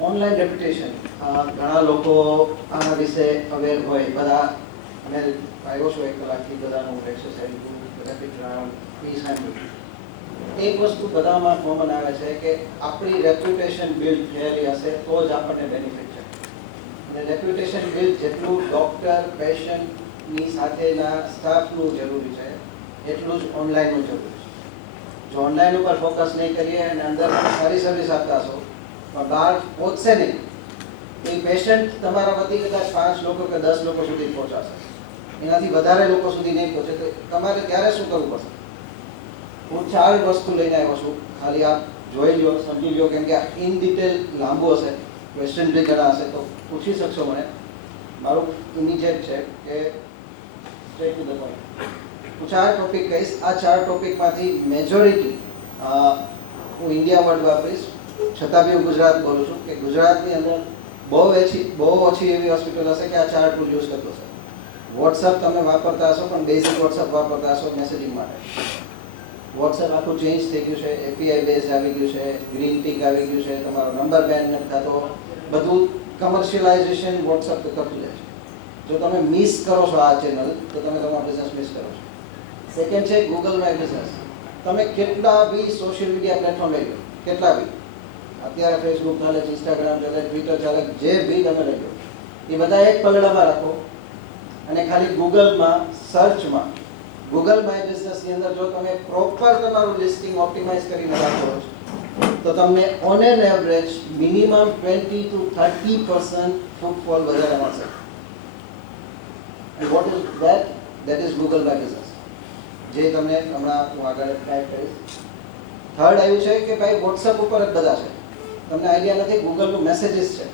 Online reputation ઘણા લોકો આના વિશે અવેર હોય. બધા અમે આવ્યો છું 1 કલાકથી બધાનું એક્સરસાઇઝ રેપિડ રાઉન્ડ એ સાંભળ્યું. એક વસ્તુ બધામાં કોમન આવે છે કે આપણી રેપ્યુટેશન બિલ્ડ થયેલી હશે તો જ આપણને બેનિફિટ છે. અને રેપ્યુટેશન બિલ્ડ જેટલું ડૉક્ટર પેશન્ટની સાથેના સ્ટાફનું જરૂરી છે એટલું જ ઓનલાઈનનું જરૂરી છે. જો ઓનલાઈન ઉપર ફોકસ નહીં કરીએ અને અંદર સારી સર્વિસ આપતા હશો પણ બહાર પહોંચશે નહીં, એ પેશન્ટ તમારા વતી કદાચ 5 લોકો કે 10 લોકો સુધી પહોંચાશે, એનાથી વધારે લોકો સુધી નહીં પહોંચે. તો તમારે ત્યારે શું કરવું પડશે? હું 4 વસ્તુ લઈને આવ્યો છું, ખાલી આપ જોઈ લો, સમજી લો, કેમ કે ઇન ડિટેલ લાંબુ હશે, ક્વેશ્ચન બી ઘણા હશે, તો પૂછી શકશો મને. મારું ઇમિડિયેટ છે કે સ્ટ્રેટ ટુ ધ પોઈન્ટ. હું 4 ટોપિક કહીશ. આ 4 ટોપિકમાંથી મેજોરિટી હું ઇન્ડિયા વર્લ્ડ વાપરીશ, છતાં બી હું ગુજરાત બોલું છું કે ગુજરાતની અંદર બહુ ઓછી એવી હોસ્પિટલ હશે કે આ 4 ટૂલ યુઝ કરતો હશે. વોટ્સઅપ તમે વાપરતા હશો, પણ બેઝિક વોટ્સઅપ વાપરતા હશો મેસેજિંગ માટે. વોટ્સએપ આખું ચેન્જ થઈ ગયું છે, એપીઆઈ બેઝ આવી ગયું છે, ગ્રીન ટીક આવી ગયું છે, તમારો નંબર બેન નથી થતો, બધું કમર્શિયલાઇઝેશન વોટ્સએપ તો કરતું જાય છે. જો તમે મિસ કરો છો આ ચેનલ તો તમે તમારો બિઝનેસ મિસ કરો છો. સેકન્ડ છે ગૂગલ માય બિઝનેસ. તમે કેટલા બી સોશિયલ મીડિયા પ્લેટફોર્મ લઈ લો, કેટલા બી, અત્યારે ફેસબુક ચાલે છે, ઇન્સ્ટાગ્રામ ચાલે, ટ્વિટર ચાલે, જે બી તમે લઈ લો, એ બધા એક પગલામાં રાખો અને ખાલી ગૂગલમાં સર્ચમાં ગૂગલ માય બિઝનેસની અંદર જો તમે પ્રોપર તમારું લિસ્ટિંગ ઓપ્ટિમાઇઝ કરીને રાખો છો તો તમને on an average minimum 20 to 30% footfall વધારે મળશે. What is that? That is Google my business, જે તમને હમણાં હું આગળ ટાઈપ કરીશ. થર્ડ આવ્યું છે કે ભાઈ વોટ્સએપ ઉપર જ બધા છે, તમને આઈડિયા નથી ગૂગલનું મેસેજીસ છે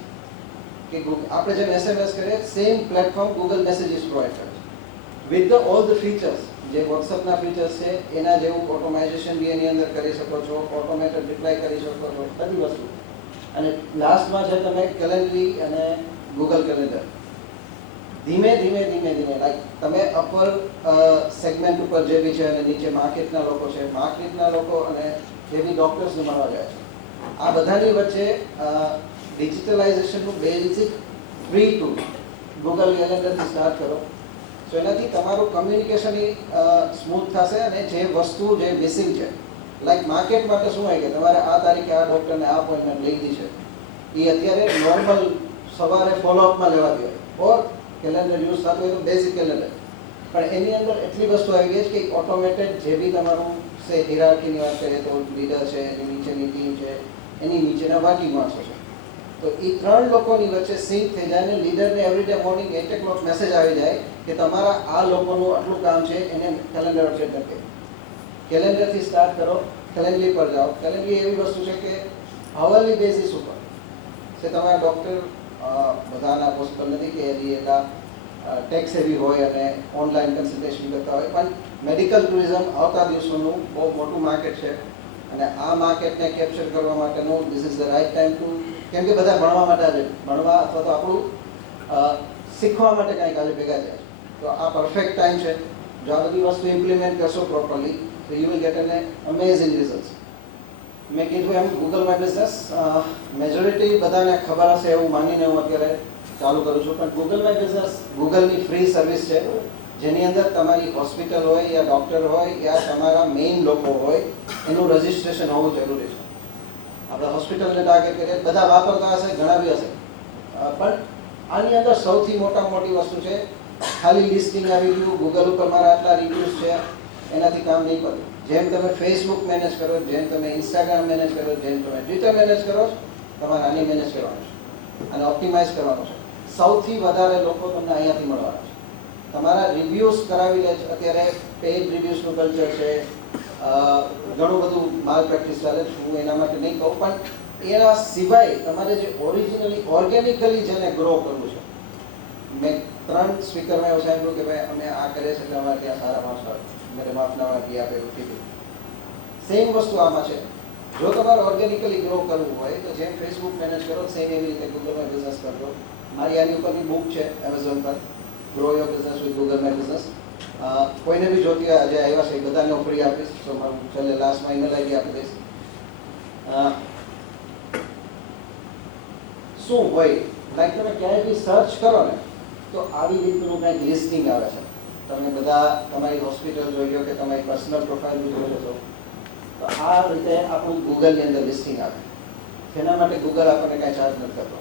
કે આપણે જેમ SMS કરીએ same platform Google messages provide કરે છે with the all the features. જે વોટ્સએપના ફીચર્સ છે એના જેવું ઓટોમાઇઝેશન બી એની અંદર કરી શકો છો, ઓટોમેટેડ રિપ્લાય કરી શકો છો, બધી વસ્તુ. અને લાસ્ટમાં છે તમે કેલેન્ડરી અને ગૂગલ કેલેન્ડર. ધીમે ધીમે લાઈક તમે અપર સેગમેન્ટ ઉપર જે બી છે અને નીચે માર્કેટના લોકો છે, માર્કેટના લોકો અને જે બી ડૉક્ટર્સને મળવા જાય છે, આ બધાની વચ્ચે ડિજિટલાઇઝેશનનું બેઝિક ફ્રી ટૂલ ગૂગલ કેલેન્ડરથી સ્ટાર્ટ કરો. તો એનાથી તમારું કમ્યુનિકેશન સ્મૂથ થશે અને જે વસ્તુ જે મિસિંગ છે, લાઈક માર્કેટ માટે શું હોય કે તમારે આ તારીખે આ ડૉક્ટરને આ અપોઇન્ટમેન્ટ લઈ દીધી છે, એ અત્યારે નોર્મલ સવારે ફોલોઅપમાં લેવાતી હોય, ઓર કેલેન્ડર યુઝ થતું હોય તો બેઝિક કેલેન્ડર. પણ એની અંદર એટલી વસ્તુ આવી ગઈ છે કે ઓટોમેટેડ જે બી તમારું સે હિરાર્કીની વાત કરીએ તો લીડર છે, એની નીચેની ટીમ છે, એની નીચેના બાકી માણસો છે, તો એ 3 લોકોની વચ્ચે સિંક થઈ જાય અને લીડરને એવરીડે મોર્નિંગ 8 o'clock મેસેજ આવી જાય કે તમારા આ લોકોનું આટલું કામ છે, એને કેલેન્ડર અપડેટ કરી. કેલેન્ડરથી સ્ટાર્ટ કરો, કેલેન્ડરી પર જાઓ. કેલેન્ડરી એવી વસ્તુ છે કે આવરલી બેઝિસ ઉપર છે. તમારા ડૉક્ટર બધાના પોસિબલ નથી કે એ એટલા ટેક્સ એવી હોય અને ઓનલાઈન કન્સલ્ટેશન કરતા હોય, પણ મેડિકલ ટુરિઝમ આવતા દિવસોનું બહુ મોટું માર્કેટ છે અને આ માર્કેટને કેપ્ચર કરવા માટેનું this is the right time to, કેમ કે બધા ભણવા માટે આજે ભણવા અથવા તો આપણું શીખવા માટે કાંઈક આજે ભેગા થયા છે, તો આ પરફેક્ટ ટાઈમ છે. જો આ બધી વસ્તુ ઇમ્પ્લિમેન્ટ કરશો પ્રોપરલી તો you will get N amazing result. મેં કીધું એમ ગૂગલ માય બિઝનેસ મેજોરિટી બધાને ખબર હશે એવું માનીને હું અત્યારે ચાલુ કરું છું, પણ ગૂગલ માય બિઝનેસ ગૂગલની ફ્રી સર્વિસ છે, જેની અંદર તમારી હોસ્પિટલ હોય યા ડૉક્ટર હોય યા તમારા મેઇન લોકો હોય એનું રજિસ્ટ્રેશન હોવું જરૂરી છે. આપણે હોસ્પિટલને ટાર્ગેટ કરીએ, બધા વાપરતા હશે, ઘણા બી હશે, પણ આની અંદર સૌથી મોટી વસ્તુ છે ખાલી લિસ્ટિંગ આવી ગયું, ગૂગલ ઉપર મારા આટલા રિવ્યૂઝ છે, એનાથી કામ નહીં પડતું. જેમ તમે ફેસબુક મેનેજ કરો, જેમ તમે ઇન્સ્ટાગ્રામ મેનેજ કરો, જેમ તમે ટ્વિટર મેનેજ કરો, તમારે આની મેનેજ કરવાનું છે અને ઓપ્ટિમાઇઝ કરવાનું છે. સૌથી વધારે લોકો તમને અહીંયાથી મળવાના છે. તમારા રિવ્યૂઝ કરાવી લે છે. અત્યારે પેઇડ રિવ્યૂઝનું કલ્ચર છે, ઘણું બધું માલ પ્રેક્ટિસ ચાલે છે, હું એના માટે નહીં કહું, પણ એના સિવાય તમારે જે ઓરિજિનલી ઓર્ગેનિકલી જેને ગ્રો કરવું છે. મેં 3 સ્પીકરમાં એવું સાંભળ્યું કે ભાઈ અમે આ કરીએ છીએ એટલે અમારે ત્યાં સારા માણસો આવે, મેરે માફનામાં બી આપે એવું કીધું. સેમ વસ્તુ આમાં છે. જો તમારે ઓર્ગેનિકલી ગ્રો કરવું હોય તો જેમ ફેસબુક મેનેજ કરો સેમ એવી રીતે ગૂગલમાં બિઝનેસ કરજો. મારી આની ઉપરની બુક છે એમેઝોન પર, grow your business with Google my business. કોઈને બી જોતી આજે આવ્યા છે એ બધાને હું ફ્રી આપીશ, તો મારું છેલ્લે લાસ્ટમાં ઈમેલ આઈડી આપી દઈશ. શું હોય, લાઈક તમે ક્યાંય બી સર્ચ કરો ને તો આવી રીતનું કંઈક લિસ્ટિંગ આવે છે. તમે બધા તમારી હોસ્પિટલ જોઈ લો કે તમારી પર્સનલ પ્રોફાઇલ જોઈ લો છો, તો આ રીતે આપણું ગૂગલની અંદર લિસ્ટિંગ આવે. જેના માટે ગૂગલ આપણને કાંઈ ચાર્જ નથી કરતો.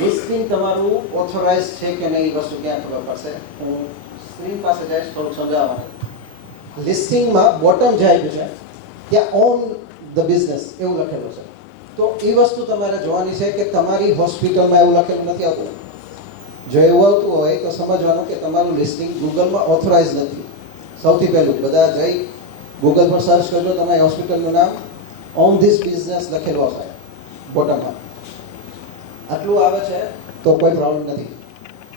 લિસ્ટિંગ તમારું ઓથોરાઇઝ છે કે નહીં એ વસ્તુ ક્યાં ખબર પડશે? હું સ્ક્રીન પાસે જઈશ થોડુંક સમજાવવા માટે. લિસ્ટિંગમાં બોટમ જે આપ્યું છે ત્યાં ઓન ધ બિઝનેસ એવું લખેલું છે. તો એ વસ્તુ તમારે જોવાની છે કે તમારી હોસ્પિટલમાં એવું લખેલું નથી આવતું. જો એવું આવતું હોય તો સમજવાનું કે તમારું લિસ્ટિંગ ગૂગલમાં ઓથોરાઇઝ નથી. સૌથી પહેલું બધા જઈ ગૂગલ પર સર્ચ કરજો, તમારી હોસ્પિટલનું નામ ઓન ધીસ બિઝનેસ લખેલું આવશે બોટમમાં. આટલું આવે છે તો કોઈ પ્રોબ્લેમ નથી.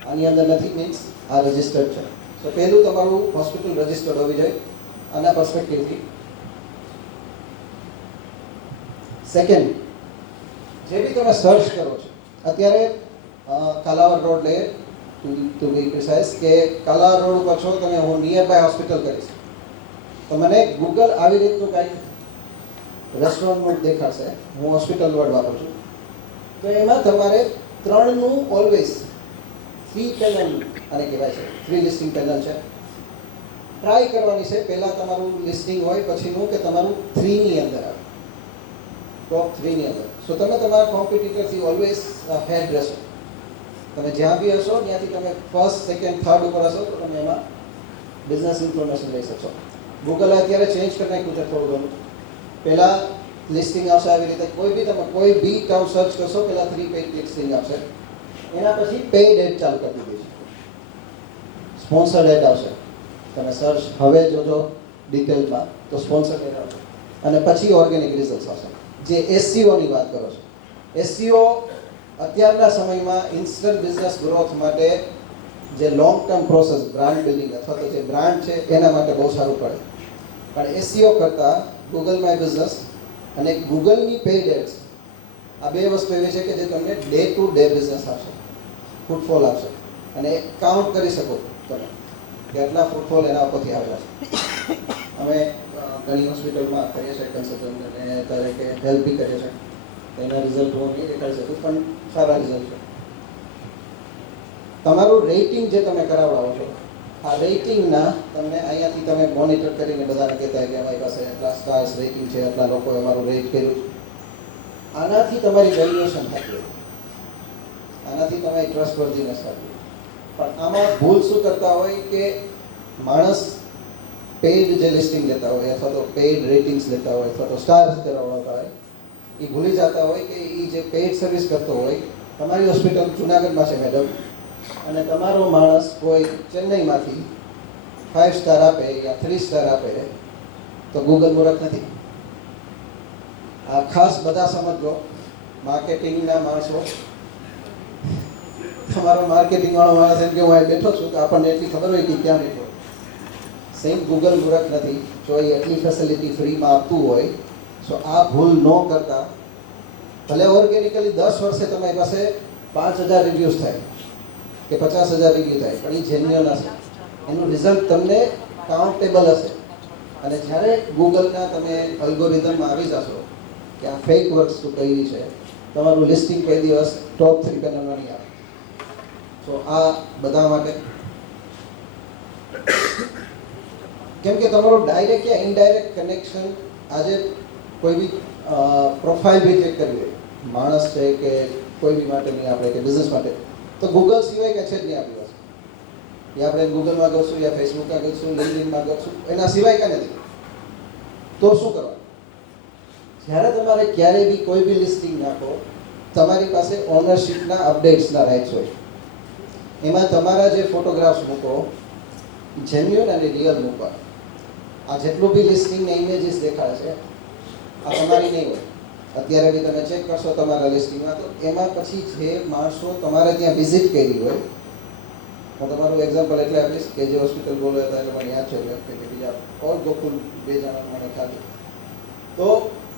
આની અંદર નથી મીન્સ આ રજિસ્ટર્ડ છે. તો પહેલું તમારું હોસ્પિટલ રજિસ્ટર્ડ હોવી જોઈએ આના પર્સપેક્ટિવથી. સેકન્ડ, જે બી તમે સર્ચ કરો છો, અત્યારે કાલાવડ રોડ લે ટુ બી પ્રિસાઇઝ કે કાલાવડ રોડ ઉપર છો તમે, હું નિયર બાય હોસ્પિટલ કરીશ તો મને ગૂગલ આવી રીતનું કાંઈક રેસ્ટોરન્ટનું દેખાડશે. હું હોસ્પિટલ વર્ડ વાપરું છું તો એમાં તમારે 3નું ઓલવેઝ 3 પેનલ આને કહેવાય છે, 3 લિસ્ટિંગ પેનલ છે. ટ્રાય કરવાની છે પહેલાં તમારું લિસ્ટિંગ હોય પછીનું કે તમારું 3ની અંદર આવે, ટોપ 3ની અંદર. સો તમે તમારા કોમ્પિટિટરથી ઓલવેઝ હેડ રહેશો. તમે જ્યાં બી હશો ત્યાંથી તમે ફર્સ્ટ, સેકન્ડ, થર્ડ ઉપર હશો તો તમે એમાં બિઝનેસ ઇન્ફોર્મેશન લઈ શકશો. ગૂગલે અત્યારે ચેન્જ કરી નાખ્યું છે થોડું ઘણું. પહેલાં લિસ્ટિંગ આવશે આવી રીતે, કોઈ બી ટર્મ સર્ચ કરશો પહેલાં 3 પેજ લિસ્ટિંગ આવશે. એના પછી પેઇડ એડ ચાલુ કરી દીધી છે, સ્પોન્સર્ડ એડ આવશે. તમે સર્ચ હવે જોજો ડિટેલમાં તો સ્પોન્સર્ડ એડ આવશે અને પછી ઓર્ગેનિક રિઝલ્ટ આવશે. જે એસસીઓની વાત કરો છો, એસસીઓ અત્યારના સમયમાં ઇન્સ્ટન્ટ બિઝનેસ ગ્રોથ માટે જે long term process brand building અથવા તો જે બ્રાન્ડ છે એના માટે બહુ સારું પડે. પણ એસસીઓ કરતાં ગૂગલ માય બિઝનેસ અને ગૂગલની પેઇડ એડ્સ આ બે વસ્તુ એવી છે કે જે તમને ડે ટુ ડે બિઝનેસ આપશે, ફૂટફોલ આપશે અને એક કાઉન્ટ કરી શકો તમે કેટલા ફૂટફોલ એના ઉપરથી આવેલા છે. અમે ઘણી હોસ્પિટલમાં કરીએ છીએ કન્સલ્ટન્ટ અને તરીકે હેલ્પ બી કરીએ છીએ. એના રિઝલ્ટ હું નહીં દેખાડી શકું પણ સારા રિઝલ્ટ છે. તમારું રેટિંગ જે તમે કરાવડાવો છો આ રેટિંગના તમને અહીંયાથી તમે મોનિટર કરીને બધાને કહેતા હોય કે અમારી પાસે એટલા સ્ટાર્સ રેટિંગ છે, એટલા લોકોએ અમારું રેટ કર્યું છે. આનાથી તમારી વેલ્યુએશન થતી હોય, આનાથી તમારી ટ્રસ્ટવર્ધીનેસ થતી હોય. પણ આમાં ભૂલ શું કરતા હોય કે માણસ પેઇડ જે લિસ્ટિંગ લેતા હોય અથવા તો પેઇડ રેટિંગ્સ લેતા હોય અથવા તો સ્ટાર્સ કરાવડાવતા હોય એ ભૂલી જતા હોય કે એ જે પેઇડ સર્વિસ કરતો હોય, તમારી હોસ્પિટલ જુનાગઢમાં છે મેડમ અને તમારો માણસ કોઈ ચેન્નઈમાંથી 5 સ્ટાર આપે યા 3 સ્ટાર આપે તો ગૂગલ મૂર્ખ નથી. આ ખાસ બધા સમજો. માર્કેટિંગના માણસો, તમારો માર્કેટિંગ વાળો માણસ એમ કે હું અહીં બેઠો છું તો આપણને એટલી ખબર હોય કે ક્યાં બેઠો. સેમ ગૂગલ મૂર્ખ નથી. જો એ એટલી ફેસિલિટી ફ્રીમાં આપતું હોય તો આ ભૂલ ન કરતા, ભલે ઓર્ગેનિકલી 10 વર્ષે તમારી પાસે 5000 રિવ્યૂઝ થાય કે 50000 રિવ્યૂ થાય પણ એ જેન્યુઅન હશે, એનું રિઝલ્ટ તમને કાઉન્ટેબલ હશે. અને જ્યારે ગૂગલના તમે અલ્ગોરિધમમાં આવી જશો કે આ ફેક વસ્તુ કઈ છે, તમારું લિસ્ટિંગ કઈ દિવસ ટોપ 3 પેનલમાં નહીં આવે. તો આ બધા માટે કેમ કે તમારો ડાયરેક્ટ યા ઇનડાયરેક્ટ કનેક્શન આજે કોઈ બી પ્રોફાઇલ બી ચેક કરવી હોય, માણસ છે કે કોઈ બી માટેની આપણે કે બિઝનેસ માટે, તો ગૂગલ સિવાય કે છે જ નહીં આપણી પાસે. એ આપણે ગૂગલમાં કરશું યા ફેસબુકમાં કરશું, લિંક્ડઇનમાં કરશું, એના સિવાય કાંઈ નથી. તો શું કરવાનું? જ્યારે તમારે ક્યારેય બી કોઈ બી લિસ્ટિંગ નાખો, તમારી પાસે ઓનરશિપના અપડેટ્સના રાઇટ્સ હોય. એમાં તમારા જે ફોટોગ્રાફ્સ મૂકો જેન્યુઅન અને રિયલ મૂકવા. આ જેટલું બી લિસ્ટિંગના ઇમેજીસ દેખાડે છે આ તમારી નહીં હોય. અત્યારે બી તમે ચેક કરશો તમારા લિસ્ટિંગમાં તો એમાં પછી જે માણસો તમારે ત્યાં વિઝિટ કરી હોય, હું તમારું એક્ઝામ્પલ એટલે આપીશ કે જે હોસ્પિટલ બોલો હતા એટલે મને યાદ છે કે બીજા ઓર ગોકુલ 2 જણા મને ખ્યાલ છે. તો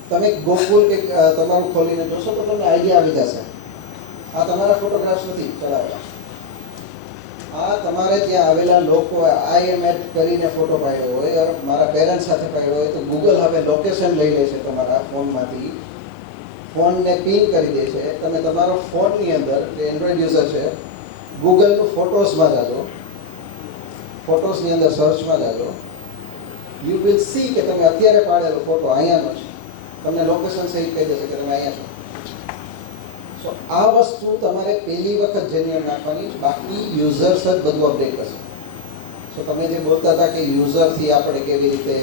તમે ગોકુલ કે તમારું ખોલીને જોશો તો તમને આઈડિયા આવી જશે. આ તમારા ફોટોગ્રાફ્સ નથી ચડાવેલા, આ તમારે ત્યાં આવેલા લોકો IMF કરીને ફોટો પાડ્યો હોય, મારા પેરેન્ટ્સ સાથે પાડ્યો હોય તો ગૂગલ હવે લોકેશન લઈ લે છે તમારા ફોનમાંથી. ફોનને પિન કરી દે છે. તમે તમારો ફોનની અંદર જે એન્ડ્રોઈડ યુઝર છે ગૂગલનું ફોટોસમાં જાજો, ફોટોસની અંદર સર્ચમાં જાજો, યુ વિલ સી કે તમે અત્યારે પાડેલો ફોટો અહીંયાનો છે. તમને લોકેશન સહિત કહી દેશે કે તમે અહીંયા છો. સો આ વસ્તુ તમારે પહેલી વખત જેન્યુઅલ નાખવાની, બાકી યુઝર્સ જ બધું અપડેટ કરશે. સો તમે જે બોલતા હતા કે યુઝરથી આપણે કેવી રીતે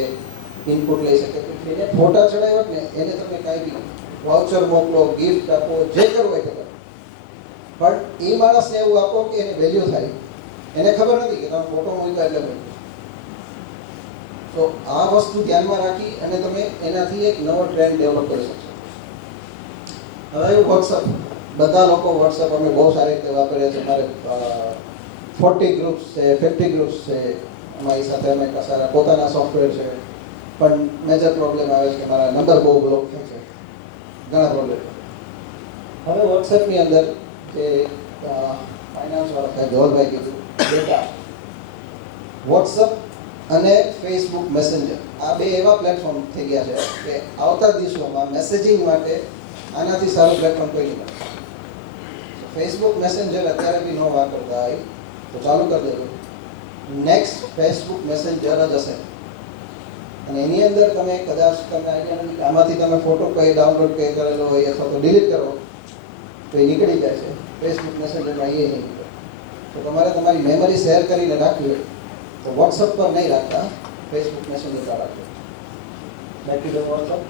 ઇનપુટ લઈ શકીએ, એને ફોટા ચડાવ્યો ને એને તમે કાંઈ બી વાઉચર મોકલો, ગિફ્ટ આપો, જે કરવું હોય તે કરો. પણ એ માણસને એવું આપો કે એને વેલ્યુ થાય. એને ખબર નથી કે તમે ફોટો મૂક્યા એટલે બન્યું. તો આ વસ્તુ ધ્યાનમાં રાખી અને તમે એનાથી એક નવો ટ્રેન્ડ ડેવલપ કરી શકશો. હવે વોટ્સઅપ, બધા લોકો વોટ્સઅપ અમે બહુ સારી રીતે વાપરીએ છીએ. અમારે 40 ગ્રુપ્સ છે, 50 ગ્રુપ્સ છે. અમારી સાથે અમે સારા પોતાના સોફ્ટવેર છે. પણ મેજર પ્રોબ્લેમ આવે છે કે મારા નંબર બહુ બ્લોક થાય છે, ઘણા પ્રોબ્લેમ. હવે વોટ્સએપની અંદર જે ફાઇનાન્સવાળા સાહેબ ધવલભાઈ કીધું, ડેટા, વોટ્સઅપ અને ફેસબુક મેસેન્જર આ બે એવા પ્લેટફોર્મ થઈ ગયા છે કે આવતા દિવસોમાં મેસેજિંગ માટે આનાથી સારું પ્લેટફોર્મ કોઈ નહીં. ફેસબુક મેસેન્જર અત્યારે બી ન વાપરતા હોય તો ચાલુ કરી દેવું. નેક્સ્ટ ફેસબુક મેસેન્જર જ હશે. અને એની અંદર તમે કદાચ તમને આઈડિયા નથી કે આમાંથી તમે ફોટો કઈ ડાઉનલોડ કઈ કરેલો હોય અથવા તો ડિલીટ કરો તો એ નીકળી જાય છે. ફેસબુક મેસેન્જરમાં એ નહીં નીકળે. તો તમારે તમારી મેમરી શેર કરીને રાખવી હોય તો વોટ્સઅપ પર નહીં રાખતા, ફેસબુક મેસેન્જર પર રાખજો. મેં કીધું વોટ્સઅપ.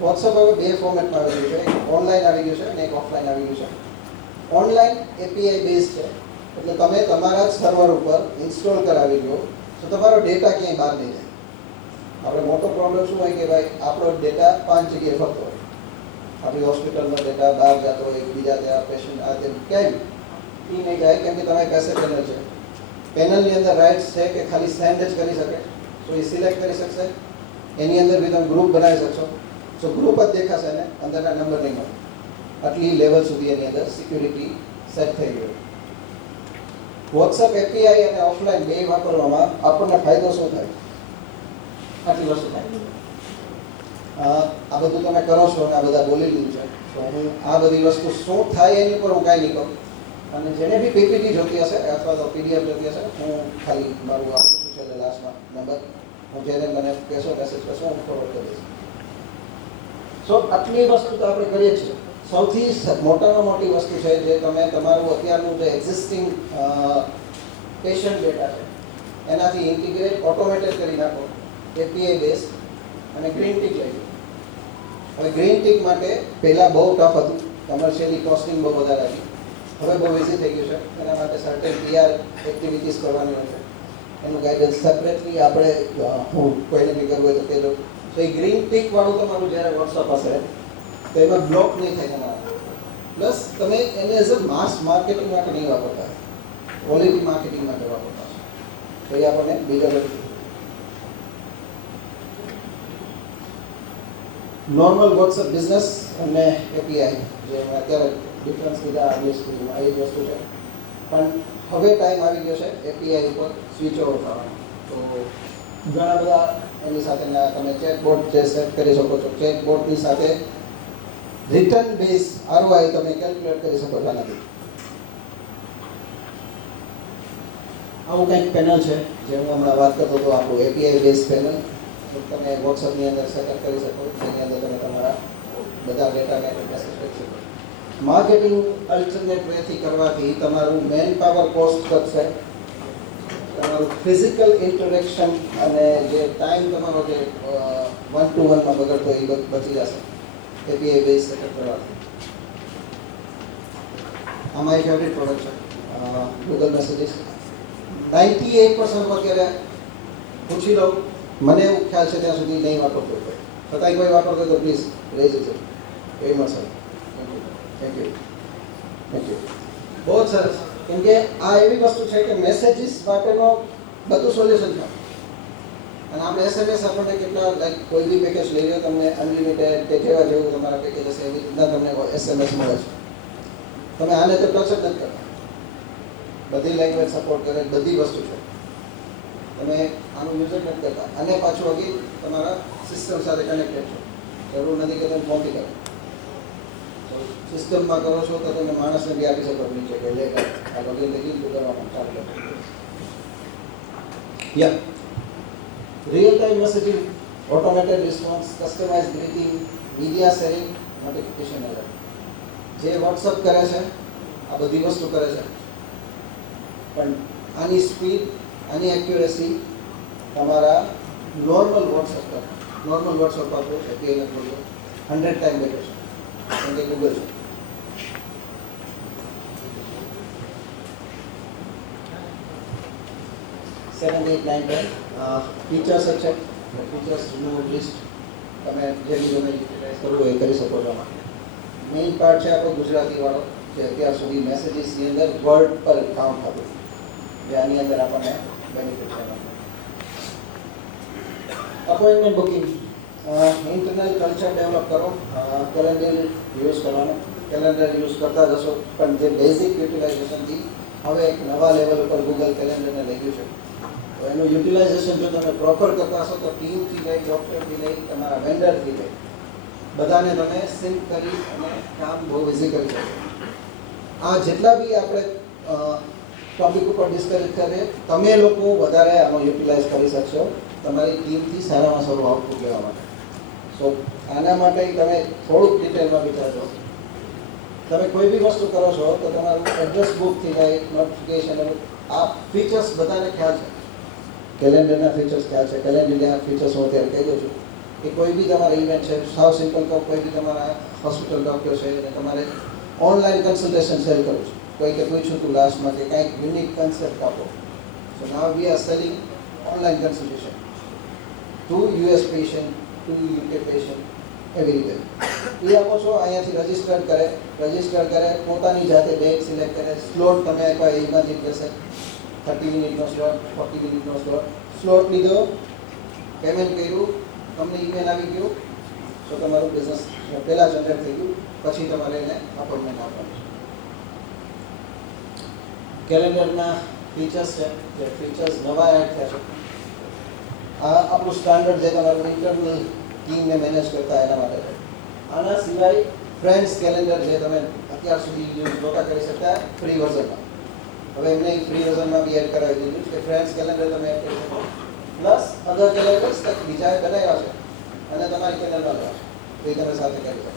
વોટ્સઅપ હવે બે ફોર્મેટમાં આવી ગયું છે. એક ઓનલાઈન આવી ગયું છે અને એક ઓફલાઈન આવી ગયું છે. ઓનલાઈન એપીઆઈ બેઝ છે, એટલે તમે તમારા જ સર્વર ઉપર ઇન્સ્ટોલ કરાવી લો તો તમારો ડેટા ક્યાંય બહાર નહીં જાય. આપણે મોટો પ્રોબ્લેમ શું હોય કે ભાઈ આપણો ડેટા 5 જગ્યાએ ફરતો હોય. આપણી હોસ્પિટલનો ડેટા બહાર જતો હોય, બીજા ત્યાં પેશન્ટ આ તેમ ક્યાંય એ નહીં જાય, કેમ કે તમારી પાસે પેનલ છે. પેનલની અંદર રાઇટ્સ છે કે ખાલી સેન્ડ જ કરી શકે, તો એ સિલેક્ટ કરી શકશે. એની અંદર બી તમે ગ્રુપ બનાવી શકશો. સો ગ્રુપ જ દેખાશે ને અંદરના નંબર નહીં મળે. આટલી લેવલ સુધી એની અંદર સિક્યુરિટી સેટ થઈ ગયું. વોટ્સઅપ એપીઆઈ અને ઓફલાઈન બે વાપરવામાં આપણને ફાયદો શું થાય? આટલી વસ્તુ થાય. આ બધું તમે કરો છો અને આ બધા બોલી લીધું છે, તો હું આ બધી વસ્તુ શું થાય એની ઉપર હું કાંઈ નહીં કરું. અને જેને બી પીપીટી જોતી હશે અથવા તો પીડીએફ જોતી હશે, હું ખાલી મારું આપું છું છેલ્લે લાસ્ટમાં નંબર, હું જેને મને કહેશો મેસેજ કરશો હું ફોરવર્ડ કરી દઈશ. સો આટલી વસ્તુ તો આપણે કરીએ છીએ. સૌથી મોટામાં મોટી વસ્તુ છે જે તમે તમારું અત્યારનું જે એક્ઝિસ્ટિંગ પેશન્ટ ડેટા છે એનાથી ઇન્ટિગ્રેટ ઓટોમેટેડ કરી નાખો એપીઆઈ બેઝ અને ગ્રીન ટીક લઈ લો. હવે ગ્રીન ટીક માટે પહેલાં બહુ ટફ હતું, કમર્શિયલી કોસ્ટિંગ બહુ વધારે હતી. હવે બહુ ઇઝી થઈ ગયું છે. એના માટે સર્ટેન પીઆર એક્ટિવિટીઝ કરવાની હોય છે. એનું ગાઈડન્સ સેપરેટલી આપણે હું કોઈને બી કરવું હોય તો તે લો. તો એ ગ્રીન ટીક વાળું તમારું જ્યારે વોટ્સઅપ હશે તો એમાં બ્લોક નહીં થાય તમારા. પ્લસ તમે એને એઝ અ માસ માર્કેટિંગ માટે નહીં વાપરતા, ક્વોલિટી માર્કેટિંગ માટે વાપરતા. તો એ આપણને બીજા બધું નોર્મલ વોટ્સઅપ બિઝનેસ અને એપીઆઈ જે અત્યારે ડિફરન્સ કીધા આ એ જ વસ્તુ છે. પણ હવે ટાઈમ આવી ગયો છે એપીઆઈ ઉપર સ્વિચ ઓવર થવાનો. તો ઘણા બધા એની સાથેના તમે ચેટબોટ જે સેટ કરી શકો છો. ચેટબોટની સાથે રિટર્ન બેઝ આરઓઆઈ તમે કેલ્ક્યુલેટ કરી શકો છો આનાથી. આવું કંઈક પેનલ છે જે હું હમણાં વાત કરતો હતો, આપણું એપીઆઈ બેઝ પેનલ. તમે વોટ્સઅપની અંદર સેટઅપ કરી શકો, જેની અંદર તમે તમારા બધા ડેટાને મેસેજ કરી શકો. માર્કેટિંગ અલ્ટરનેટ વેથી કરવાથી તમારું મેન પાવર કોસ્ટ ઘટશે, તમારું ફિઝિકલ ઇન્ટરેક્શન અને જે ટાઈમ તમારો જે 1-to-1માં બગડતો એ બચી જશે એપીઆઈ બેઝ સેટઅપ કરવાથી. આ મારી ફેવરિટ પ્રોડક્ટ છે ગૂગલ મેસેજીસ. 98% અત્યારે પૂછી લઉં, મને એવું ખ્યાલ છે ત્યાં સુધી નહીં વાપરતો હોય, છતાંય કોઈ વાપરતો હોય તો પ્લીઝ રેઝ ઇટ એ મળશે. Thank you. બહુ જ સરસ. કેમ કે આ એવી વસ્તુ છે કે મેસેજીસ માટેનો બધું સોલ્યુશન છે. અને આપણે એસએમએસ આપણને કેટલા લાઈક કોઈ બી પેકેજ લઈ લો, તમને અનલિમિટેડ કે જેવા જેવું તમારા પેકેજ હશે એવી રીતના તમને એસએમએસ મળે છે. તમે આને તો ટચ જ નથી કરતા. બધી લેંગ્વેજ સપોર્ટ કરે, બધી વસ્તુ છે. તમે આનું યુઝ જ નથી કરતા અને પાછું હજી તમારા સિસ્ટમ સાથે કનેક્ટેડ છો. જરૂર નથી કે તમે ફોનથી કરો. સિસ્ટમમાં કરો છો તો તમે માણસને બી આપી શકો નીચે કે લે આ લોગિન લઈ ગયું કરવાનું ચાલુ કરો. યા real time messaging, automated response, customize greeting, media sharing, notification alert. જે વોટ્સઅપ કરે છે આ બધી વસ્તુ કરે છે, પણ આની સ્પીડ, આની એક્યુરેસી તમારા નોર્મલ વોટ્સઅપ પર આપણું એપીએલ બોલો 100 ટાઈમ બેટર છે, કેમ કે ગૂગલ છે. સેવન 8 9 10 ફીચર્સ છે. ફીચર્સનું લિસ્ટ તમે જે બી તમે યુટિલાઇઝ કરવું એ કરી શકો છો. મેઇન પાર્ટ છે આપણો ગુજરાતી વાળો, જે અત્યાર સુધી મેસેજીસની અંદર વર્ડ પર કાઉન્ટ થતું, જે આની અંદર આપણને બેનિફિટ છે. Appointment booking, internal culture develop કરો, કેલેન્ડર યુઝ કરવાનો. કેલેન્ડર યુઝ કરતા જશો, પણ જે બેઝિક યુટિલાઇઝેશનથી હવે એક નવા લેવલ ઉપર ગૂગલ કેલેન્ડરને લઈ ગયું છે. તો એનું યુટિલાઇઝેશન જો તમે પ્રોપર કરતા હશો તો ટીમથી લઈ, ડૉક્ટરથી લઈ, તમારા વેન્ડરથી લઈ બધાને તમે સિંક કરી અને કામ બહુ ઇઝી કરી શકો. આ જેટલા બી આપણે ટોપિક ઉપર ડિસ્કસ કરીએ, તમે લોકો વધારે આનો યુટિલાઇઝ કરી શકશો તમારી ટીમથી સારામાં સારું આઉટપુટ લેવા માટે. સો આના માટે તમે થોડુંક ડિટેલમાં વિચારજો. તમે કોઈ બી વસ્તુ કરો છો તો તમારું એડ્રેસ બુકથી લઈ, નોટિફિકેશન, આ ફીચર્સ બધાને ખ્યાલ છે. કેલેન્ડરના ફીચર્સ ખ્યાલ છે. કેલેન્ડરના ફીચર્સ હું અત્યારે કહી દઉં છું કે કોઈ બી તમારા ઇવેન્ટ છે, સાવ સિમ્પલ કહો, કોઈ બી તમારા હોસ્પિટલ ડૉક્ટર છે અને તમારે ઓનલાઈન કન્સલ્ટેશન સેલ કરવું છે, કોઈ કે પૂછ્યું હતું લાસ્ટમાં કે કાંઈક યુનિક કન્સેપ્ટ આપો. So now we are selling online consultation to US patient, to UK patient, એવી રીતે એ આપો છો. અહીંયાથી રજિસ્ટર કરે, પોતાની જાતે ડેટ સિલેક્ટ કરે, સ્લોટ તમે આપ્યા એ ઇમેજિન કરશે 30 મિનિટનો સ્લોટ, 40 મિનિટનો સ્લોટ લીધો, પેમેન્ટ કર્યું, તમને ઈમેલ આવી ગયું, તો તમારું બિઝનેસ પહેલાં જનરેટ થઈ ગયું, પછી તમારે એને અપોઇન્ટમેન્ટ આપવાનું છે. કેલેન્ડરના ફીચર્સ છે, જે ફીચર્સ નવા એડ થયા છે. આ આપણું સ્ટાન્ડર્ડ જે તમારું ઇન્ટરનલ ટીમને મેનેજ કરતા એના માટે છે. આના સિવાય ફ્રેન્ડ્સ કેલેન્ડર જે તમે અત્યાર સુધી યુઝ નહોતા કરી શકતા ફ્રી વર્ઝનમાં, હવે એમને ફ્રી વર્ઝનમાં બી એડ કરાવી દીધું છે કે ફ્રેન્ડ્સ કેલેન્ડર તમે એડ કરી શકો. પ્લસ અધર કેલેન્ડર્સ બીજાએ બનાવ્યા છે અને તમારી કેલેન્ડરમાં લેવા છે, એ તમે સાથે કરી શકો.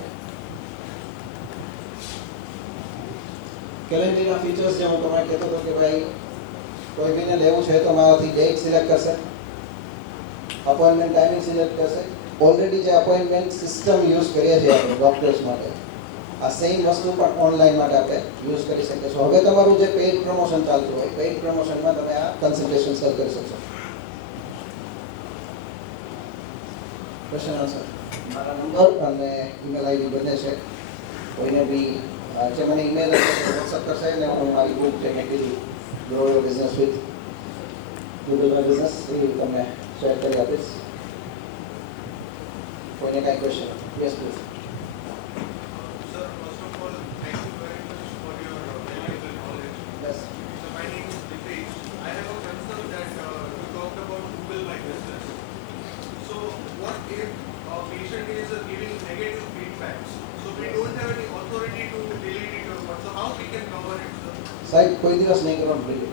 કેલેન્ડરના ફીચર્સ જે હું તમને કહેતો હતો કે ભાઈ કોઈ બીને લેવું છે તો મારાથી ડેટ સિલેક્ટ કરશે, અપોઇન્ટમેન્ટ ટાઈમિંગ સિલેક્ટ કરશે. ઓલરેડી જે અપોઇન્ટમેન્ટ સિસ્ટમ યુઝ કરીએ છીએ આપણે ડૉક્ટર્સ માટે, આ સેમ વસ્તુ પણ ઓનલાઈન માટે આપણે યુઝ કરી શકીએ છીએ. હવે તમારું જે પેઇડ પ્રમોશન ચાલતું હોય, પેઇડ પ્રમોશનમાં તમે આ કન્સલ્ટેશન સેલ કરી શકશો. ક્વેશ્ચન આન્સર મારા નંબર અને ઈમેલ આઈડી બંને છે. કોઈને બી જે મને ઈમેલ વોટ્સઅપ કરશે ને હું મારી બુક જે મેં કીધી grow your business with Google my business એ તમને શેર કરી આપીશ. કોઈને કાંઈ ક્વેશ્ચન? Yes please. સાહેબ કોઈ દિવસ નહીં કરવાનું ભૂલી.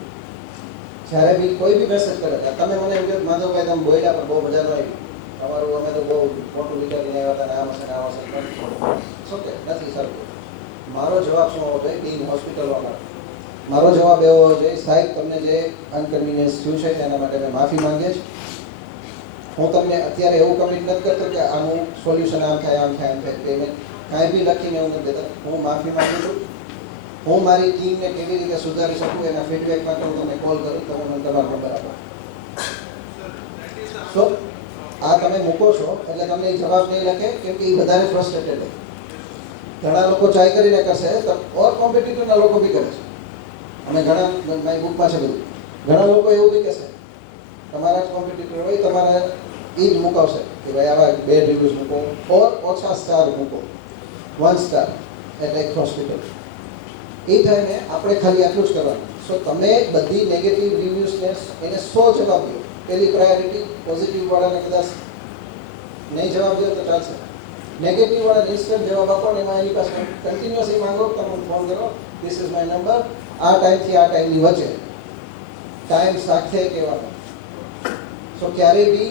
જ્યારે બી કોઈ બી મેસેજ કરે તમે મને એમ કહો માધવભાઈ તમે બોલ્યા પણ બહુ મજા ન આવી, અમારું અમે તો બહુ મોટું વિચારીને આવ્યા હતા ને આમ હશે શું કે નથી સારું. મારો જવાબ શું હોવો જોઈએ? ટીમ હોસ્પિટલમાં મારો જવાબ એવો હોવો જોઈએ, સાહેબ તમને જે અનકન્વિનિયન્સ થયું છે તેના માટે મેં માફી માંગીએ છીએ. હું તમને અત્યારે એવું કમિટ નથી કરતો કે આનું સોલ્યુશન આમ થાય આમ થાય આમ થાય, પેમેન્ટ કાંઈ બી લખીને એવું નથી દેતો. હું માફી માંગુ છું. હું મારી ટીમને કેવી રીતે સુધારી શકું એના ફીડબેક માટે હું તમને કોલ કરું, તમે મને તમારો નંબર આપો. સો આ તમે મૂકો છો એટલે તમને એ જવાબ નહીં લખે, કેમ કે એ વધારે ફ્રસ્ટ્રેટેડ હોય. ઘણા લોકો ટ્રાય કરીને કરશે તો ઓર કોમ્પિટિટરના લોકો બી કરે છે. અમે ઘણા મારી બુકમાં છે બધું. ઘણા લોકો એવું બી કહેશે તમારા જ કોમ્પિટિટર હોય તમારા એ જ મૂકાવશે કે ભાઈ આવા 2 રિવ્યૂઝ મૂકો ઓર ઓછા સ્ટાર મૂકો, 1 સ્ટાર એટલે એક હોસ્પિટલ. એ ટાઈમે આપણે ખાલી આટલું જ કરવાનું. સો તમે બધી નેગેટિવ રિવ્યૂઝને એને 100 જવાબ દો. પહેલી પ્રાયોરિટી પોઝિટિવ વાળાને કદાચ નહીં જવાબ દો તો ચાલશે, નેગેટિવ વાળા ઇન્સ્ટન્ટ જવાબ આપો ને એમાં એની પાસે કન્ટિન્યુઅસ એ માંગો તમે ફોન કરો, ધીસ ઇઝ માય નંબર, આ ટાઈમથી આ ટાઈમની વચ્ચે ટાઈમ સાથે કહેવાનો. સો ક્યારેય બી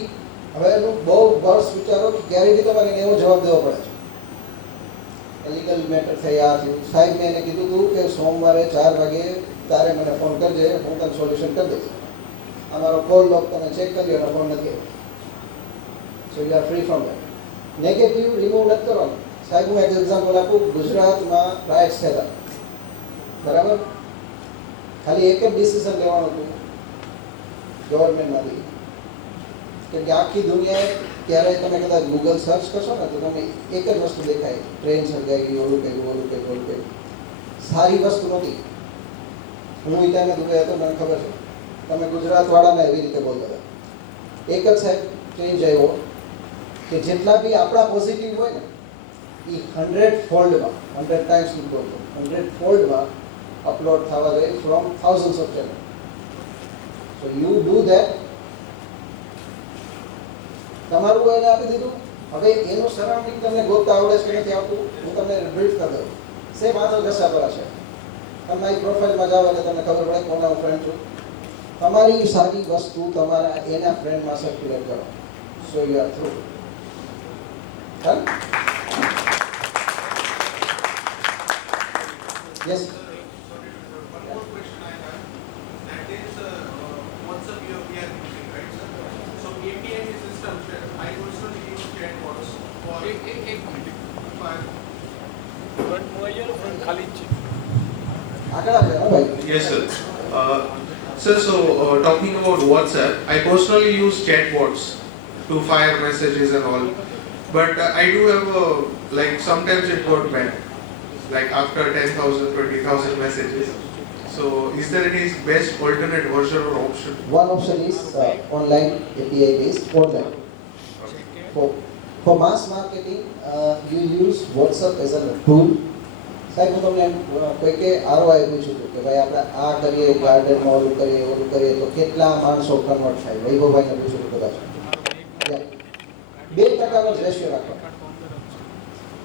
હવે એનું બહુ વર્ષ વિચારો કે ક્યારેય બી તમારે એને એવો જવાબ દેવો પડે છે લીગલ મેટર થઈ આ થયું, સાહેબ મેં એને કીધું હતું કે સોમવારે 4 વાગે તારે મને ફોન કરજે, હું તને સોલ્યુશન કરી દઈશ. અમારો કોલ લોક તમે ચેક કરી લો, ફોન નથી આવ્યો. So you are free from that. Negative remove નથી કરવાનું. સાહેબ હું એક એક્ઝામ્પલ આપું, ગુજરાતમાં રાઇટ્સ થયેલા બરાબર, ખાલી એક જ ડિસિઝન લેવાનું હતું ગવર્મેન્ટમાંથી, કેમ કે આખી દુનિયાએ ત્યારે તમે કદાચ ગૂગલ સર્ચ કરશો ને તો તમે એક જ વસ્તુ દેખાય, ટ્રેન સર્જાઈ ગઈ, ઓલું કર્યું, ઓલું કર્યું, ઓલું કર્યું. સારી વસ્તુ નહોતી. હું એ ટાઈમે દુબઈ હતો, મને ખબર છે, તમે ગુજરાતવાળાને એવી રીતે બોલતા હતા. એક જ સાહેબ ચેન્જ આવ્યો કે જેટલા બી આપણા પોઝિટિવ હોય ને એ 100 ફોલ્ડમાં, 100 ટાઈમ્સ નહીં બોલતો, 100 ફોલ્ડમાં અપલોડ થવા જોઈએ from thousands of channel. So you do that. તમારું એને આપી દીધું. હવે એનું સરાઉન્ડિંગ તમને ગોતતા આવડે છે કે નથી આવતું, હું તમને બ્રીફ કરી દઉં. સેમ આતો દશાપરા છે. તમારી પ્રોફાઇલમાં જાઓ એટલે તમને ખબર પડે કોના હું ફ્રેન્ડ છું. તમારી સારી વસ્તુ તમારા એના ફ્રેન્ડમાં સર્ક્યુલેટ કરો. So you are through. Done? Yes. One more question I have. That is, WhatsApp we are using, right, sir? So API system, I personally use chatbots for. एक minute for- front mobile front खाली છે. આગળ આવે હો ભાઈ. Yes, sir. Sir, so talking about WhatsApp, I personally use chatbots to fire messages and all. But I do have like sometimes it got banned, like after 10,000, 20,000 messages. So is there any best alternate version or option? One option is online API based for that. For mass marketing, you use WhatsApp as a tool. સાહેબ હું તમને કોઈકે ROI પૂછ્યું હતું કે ભાઈ આપણે આ કરીએ, ગાર્ડનમાં ઓલું કરીએ તો કેટલા માણસો કન્વર્ટ થાય. વૈભવભાઈને પૂછ્યું હતું કદાચ. 2% જ રેશિયો રાખો.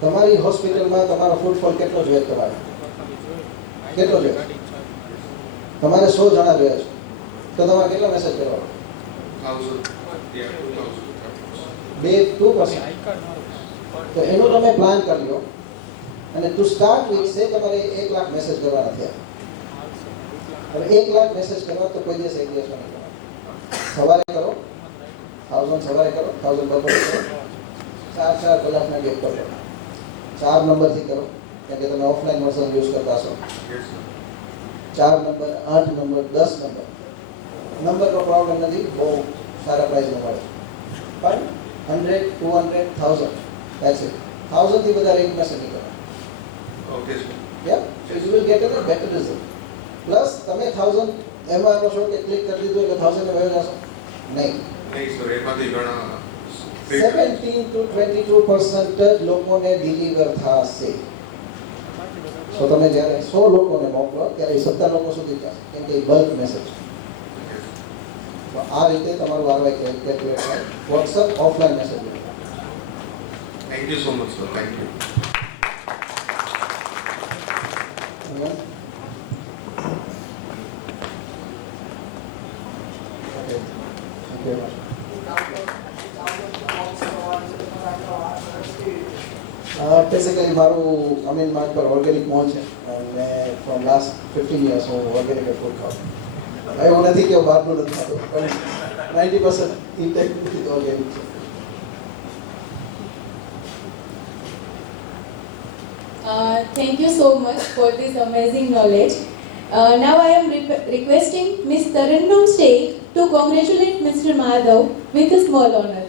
તમારી હોસ્પિટલમાં તમારો ફૂટફોલ કેટલો જોઈએ તમારે? કેટલો જોઈએ? તમારે 100 જણા જોઈએ છે તો તમારે કેટલા મેસેજ કરવાનો? 1,000. Yeah, 2,000. 2%. તો એનો તમે પ્લાન કરી લો અને ટુ સ્ટાર્ટ વિથ સે તમારે 1 લાખ મેસેજ કરવાના થયા. હવે 1 લાખ મેસેજ કરવા તો કોઈ દિવસ એક દિવસમાં નહીં કરવાના. સવારે કરો 1000, સવારે કરો 1000, બપોરે કરો, 4 કલાકના ગેપ કરો. 4 નંબરથી કરો, કેમ કે તમે ઓફલાઈન વર્ઝન યુઝ કરતા હશો. Yes, sir. 4 number, 8 number, 10 number. નંબરનો પ્રોબ્લેમ નથી, બહુ સારા પ્રાઇસમાં મળે. પણ 100, 200, 1000, that's it. 1000 થી વધારે એક મેસેજ નહીં કરો. Okay, sir. Yeah, so you will get a better result. Plus તમે 1000 એમાં કહો છો કે ક્લિક કરી દીધું એટલે 1000 ને વયો જશો નહીં. નહીં સર, એમાંથી ઘણા 17 to 22% જ લોકોને ડિલિવર થશે. સો તમે જ્યારે 100 લોકોને મોકલો ત્યારે 17 લોકો સુધી જશે, કેમ કે બલ્ક મેસેજ. તો આ રીતે તમારું ROI કેલ્ક્યુલેટ થાય. WhatsApp offline message. Thank you so much, sir. Thank you. Okay. Thank you very much. Basically મારું અમીન માર્ટ પર ઓર્ગેનિક મોલ છે અને ફ્રોમ લાસ્ટ 15 years હું ઓર્ગેનિક ફૂડ ખાઉં. એવું નથી કે હું બહારનું નથી ખાતો, પણ 90% ઇન્ટેક ઓર્ગેનિક છે. Thank you so much for this amazing knowledge. Now I am requesting Ms. Tarannum Sheikh to congratulate Mr. Madhav with a small honor.